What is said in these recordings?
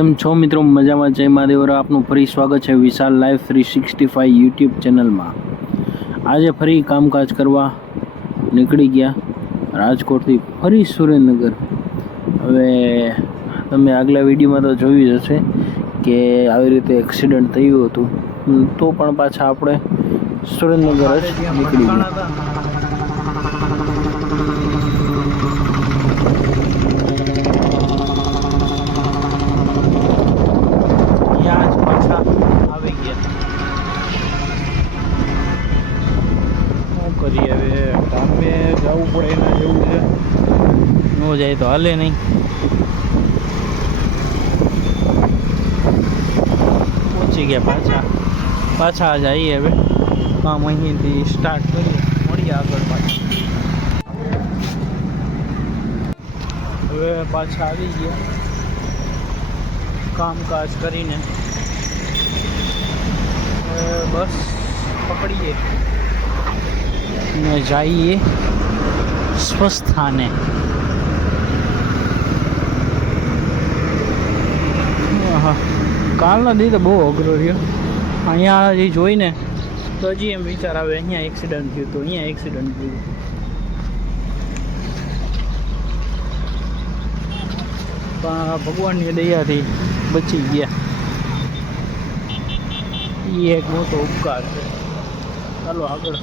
કેમ છો મિત્રો? મજામાં? જય મહાદેવરા. આપનું ફરી સ્વાગત છે વિશાલ લાઈફ 365 યુટ્યુબ ચેનલમાં. આજે ફરી કામકાજ કરવા નીકળી ગયા રાજકોટથી ફરી સુરેન્દ્રનગર. હવે તમે આગલા વિડીયોમાં તો જોયું જ હશે કે આવી રીતે એક્સિડન્ટ થયું હતું, તો પણ પાછા આપણે સુરેન્દ્રનગર જ નીકળી ગયા. કરીએ હવે કામે જવું પડે એના જેવું છે, ન જાય તો હાલે નહીં. પહોંચી ગયા પાછા જઈએ. હવે કામ અહીંથી સ્ટાર્ટ કરીએ, મળીએ આગળ પાછા. હવે પાછા આવી ગયા કામકાજ કરીને. બસ પકડીએ ને જઈએ સ્વસ્થાને. કાલનો દી તો બહુ અઘરો રહ્યો. અહીંયા જે જોઈને તો હજી એમ વિચાર આવે અહીંયા એક્સિડન્ટ થયું હતું, અહીંયા એક્સિડન્ટ થયું. પણ ભગવાનની દયાથી બચી ગયા, એ એક મોટો ઉપકાર છે. ચાલો આગળ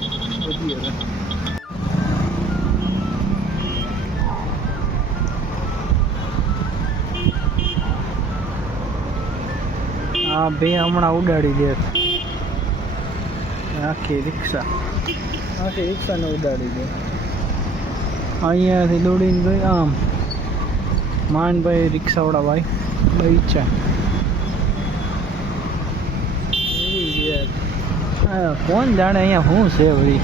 વધીએ. હા ભાઈ, હમણાં ઉડાડી દે આખી રિક્ષાને ઉડાડી દે. અહીંયાથી દોડીને ગઈ આમ માનભાઈ રિક્ષાવાળા ભાઈ બગીચા. કોણ જાણે અહીંયા શું છે વળી,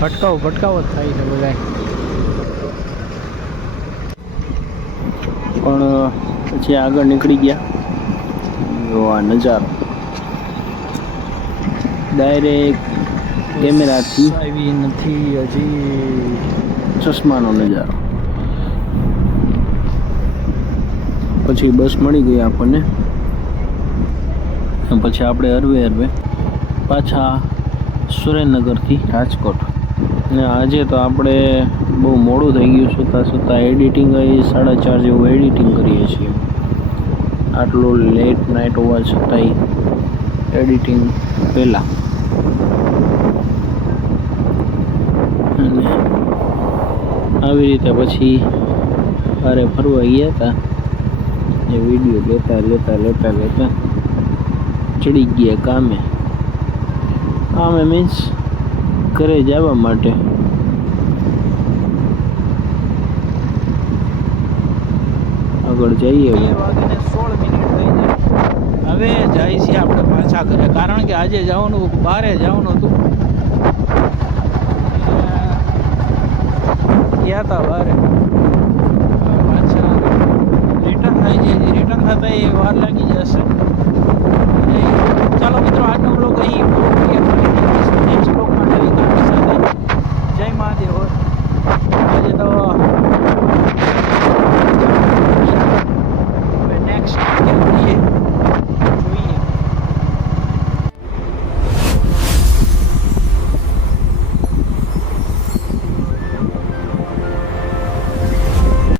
ભટકાવો જ થાય છે બધા. પણ પછી આગળ નીકળી ગયા. આ નજારો ડાયરેક્ટ કેમેરાથી આવી નથી, હજી ચશ્માનો નજારો. પછી બસ મળી ગઈ આપણને. પછી આપણે હરવે પાછા સુરેન્દ્રનગરથી રાજકોટ. ને આજે તો આપણે બહુ મોડું થઈ ગયું. સુતા એડિટિંગ 4:30 જેવું એડિટિંગ કરીએ છીએ. આટલું લેટ નાઇટ હોવા છતાંય એડિટિંગ પહેલાં. અને આવી રીતે પછી બારે ફરવા ગયા હતા. એ વિડીયો લેતા ચડી ગયા કામે મીન્સ ઘરે જવા માટે. આગળ જઈએ. 2:16 થઈ જાય. હવે જાય છે આપણે પાછા ઘરે, કારણ કે આજે જવાનું બહારે જવાનું હતું. ગયા હતા બહારે.